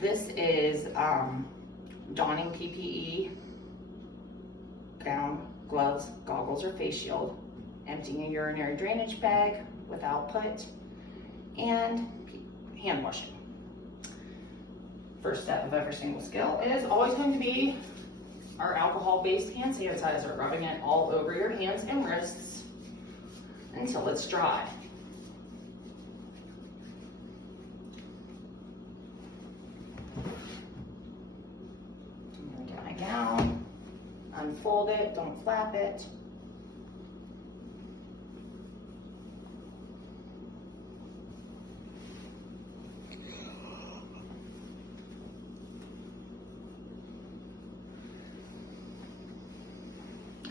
This is donning PPE, gown, gloves, goggles, or face shield, emptying a urinary drainage bag with output, and hand washing. First step of every single skill is always going to be our alcohol-based hand sanitizer, rubbing it all over your hands and wrists until it's dry. I'm going to get my gown, unfold it, don't flap it.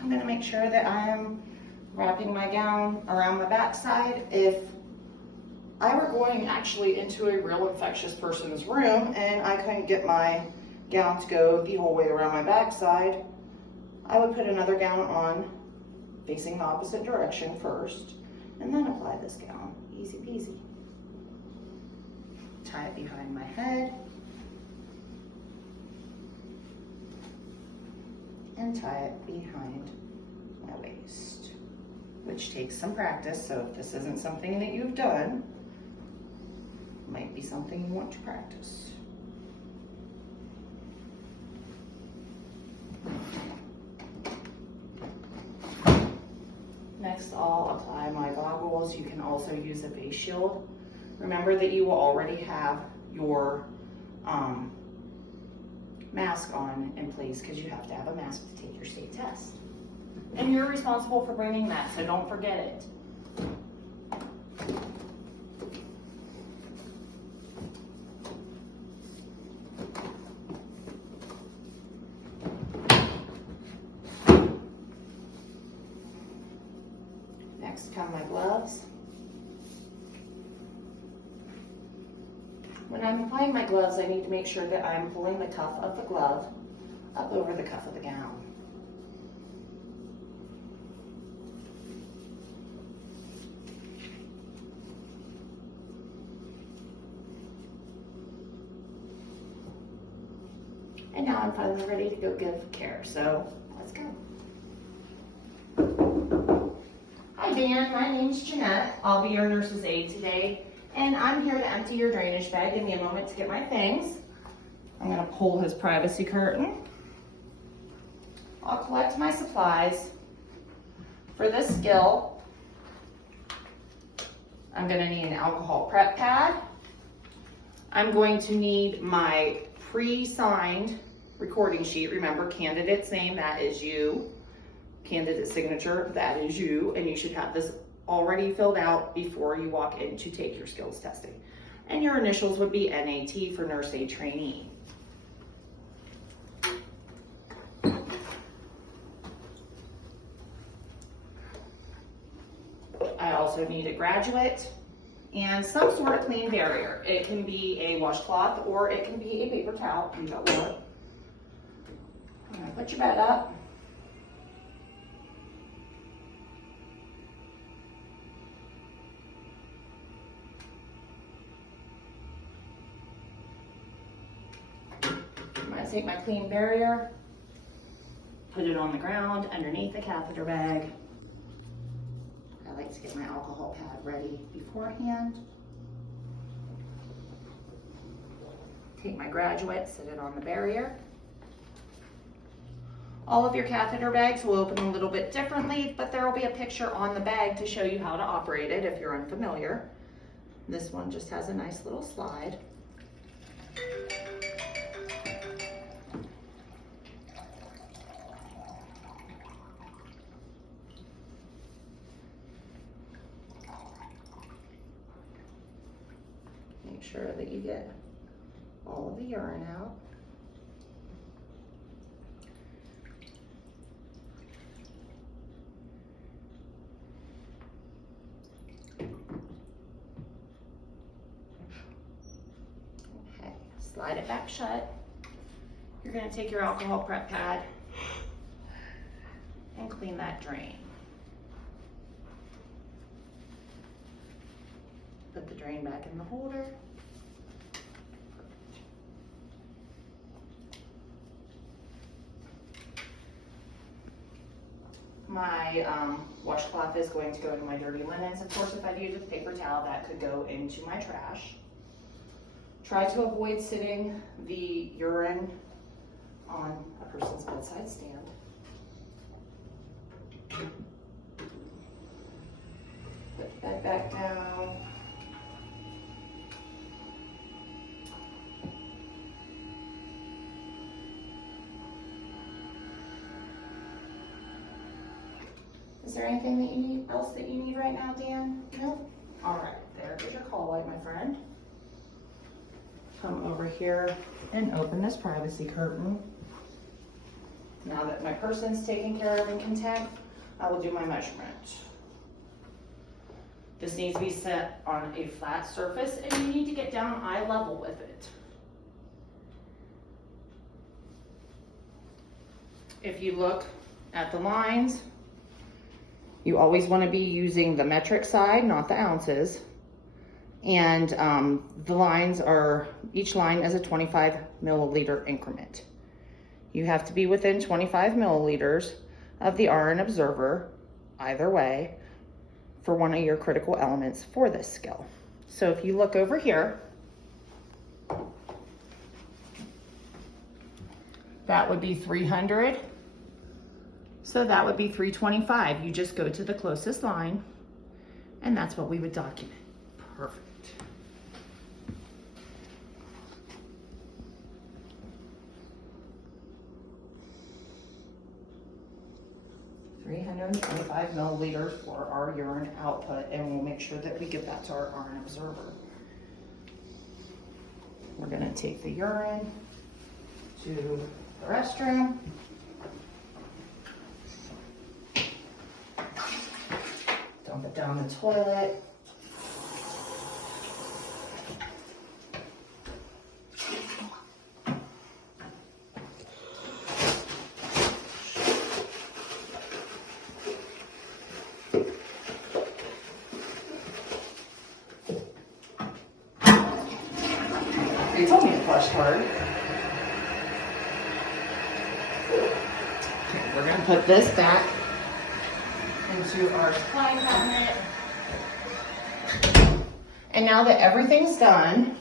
I'm going to make sure that I'm wrapping my gown around my backside. If I were going actually into a real infectious person's room and I couldn't get my gown to go the whole way around my backside, I would put another gown on facing the opposite direction first and then apply this gown. Easy peasy. Tie it behind my head and tie it behind my waist, which takes some practice. So if this isn't something that you've done, it might be something you want to practice. Next, I'll apply my goggles. You can also use a face shield. Remember that you will already have your mask on in place because you have to have a mask to take your state test. And you're responsible for bringing that, so don't forget it. Next come my gloves. When I'm applying my gloves, I need to make sure that I'm pulling the cuff of the glove up over the cuff of the gown. And now I'm finally ready to go give care, so let's go. Hi Dan, my name's Jeanette. I'll be your nurse's aide today. And I'm here to empty your drainage bag. Give me a moment to get my things. I'm going to pull his privacy curtain. I'll collect my supplies. For this skill, I'm going to need an alcohol prep pad. I'm going to need my pre-signed recording sheet. Remember, candidate's name, that is you. Candidate signature, that is you. And you should have this already filled out before you walk in to take your skills testing. And your initials would be NAT for nurse aide trainee. I also need a graduate and some sort of clean barrier. It can be a washcloth or it can be a paper towel. You got one. I'm gonna put your bed up. Take my clean barrier, put it on the ground underneath the catheter bag. I like to get my alcohol pad ready beforehand. Take my graduate, sit it on the barrier. All of your catheter bags will open a little bit differently, but there will be a picture on the bag to show you how to operate it if you're unfamiliar. This one just has a nice little slide. Make sure that you get all of the urine out. Okay, slide it back shut. You're going to take your alcohol prep pad and clean that drain. Put the drain back in the holder. my washcloth is going to go into my dirty linens. Of course, if I use a paper towel, that could go into my trash. Try to avoid sitting the urine on a person's bedside stand. Put that back down. Is there anything that you need else that you need right now, Dan? No? All right, there's your call light, my friend. Come over here and open this privacy curtain. Now that my person's taken care of and content, I will do my measurement. This needs to be set on a flat surface and you need to get down eye level with it. If you look at the lines, you always want to be using the metric side, not the ounces. And the lines are, each line is a 25 milliliter increment. You have to be within 25 milliliters of the RN observer, either way, for one of your critical elements for this skill. So if you look over here, that would be 300. So that would be 325. You just go to the closest line, and that's what we would document. Perfect. $325 milliliters for our urine output, and we'll make sure that we give that to our RN observer. We're gonna take the urine to the restroom. Dump it down the toilet. They told me to flush hard. Okay, we're gonna put this back into our supply cabinet. And now that everything's done,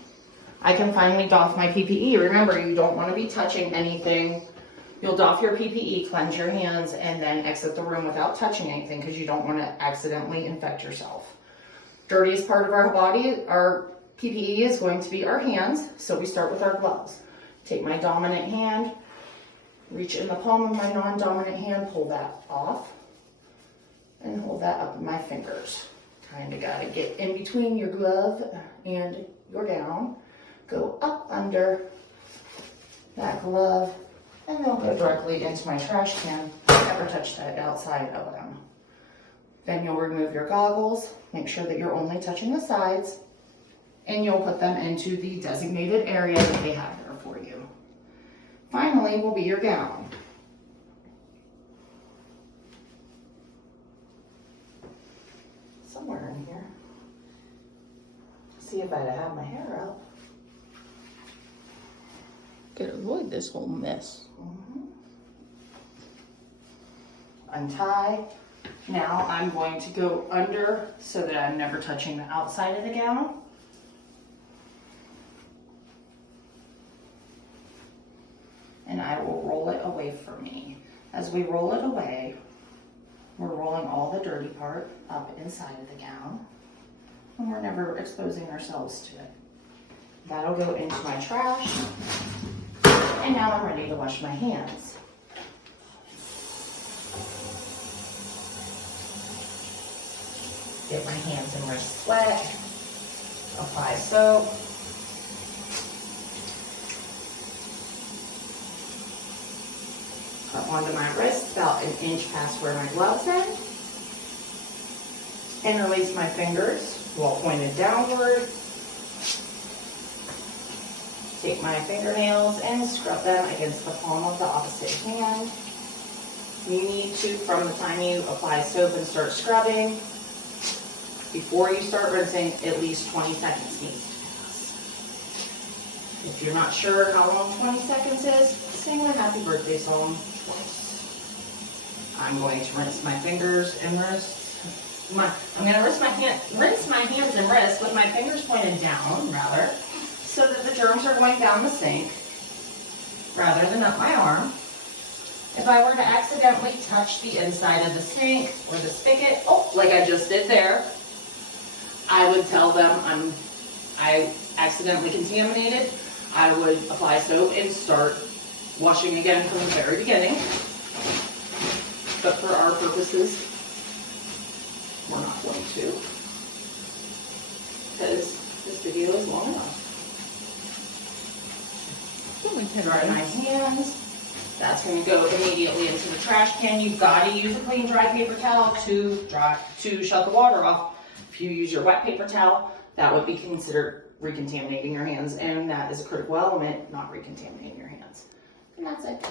I can finally doff my PPE. Remember, you don't want to be touching anything. You'll doff your PPE, cleanse your hands, and then exit the room without touching anything because you don't want to accidentally infect yourself. Dirtiest part of our body, our PPE, is going to be our hands, so we start with our gloves. Take my dominant hand, reach in the palm of my non-dominant hand, pull that off, and hold that up in my fingers. Kind of got to get in between your glove and your gown. Go up under that glove, and they'll go directly into my trash can. Never touch that outside of them. Then you'll remove your goggles. Make sure that you're only touching the sides, and you'll put them into the designated area that they have there for you. Finally will be your gown. Somewhere in here. See if I'd have my hair out. Could avoid this whole mess. Untie. Now I'm going to go under so that I'm never touching the outside of the gown. And I will roll it away from me. As we roll it away, we're rolling all the dirty part up inside of the gown, and we're never exposing ourselves to it. That'll go into my trash, and now I'm ready to wash my hands. Get my hands and wrists wet, apply soap. Up onto my wrist, about an inch past where my gloves end. Interlace my fingers while pointed downward. Take my fingernails and scrub them against the palm of the opposite hand. You need to, from the time you apply soap and start scrubbing, before you start rinsing, at least 20 seconds needs to pass. If you're not sure how long 20 seconds is, sing the happy birthday song twice. I'm going to rinse my fingers and wrists. I'm going to rinse my hands and wrists with my fingers pointed down, rather, so that the germs are going down the sink rather than up my arm. If I were to accidentally touch the inside of the sink or the spigot, oh, like I just did there, I would tell them I accidentally contaminated. I would apply soap and start washing again from the very beginning. But for our purposes, we're not going to, because this video is long enough. Dry my hands. That's going to go immediately into the trash can. You've got to use a clean, dry paper towel to shut the water off. If you use your wet paper towel, that would be considered recontaminating your hands, and that is a critical element, not recontaminating your hands. And that's it.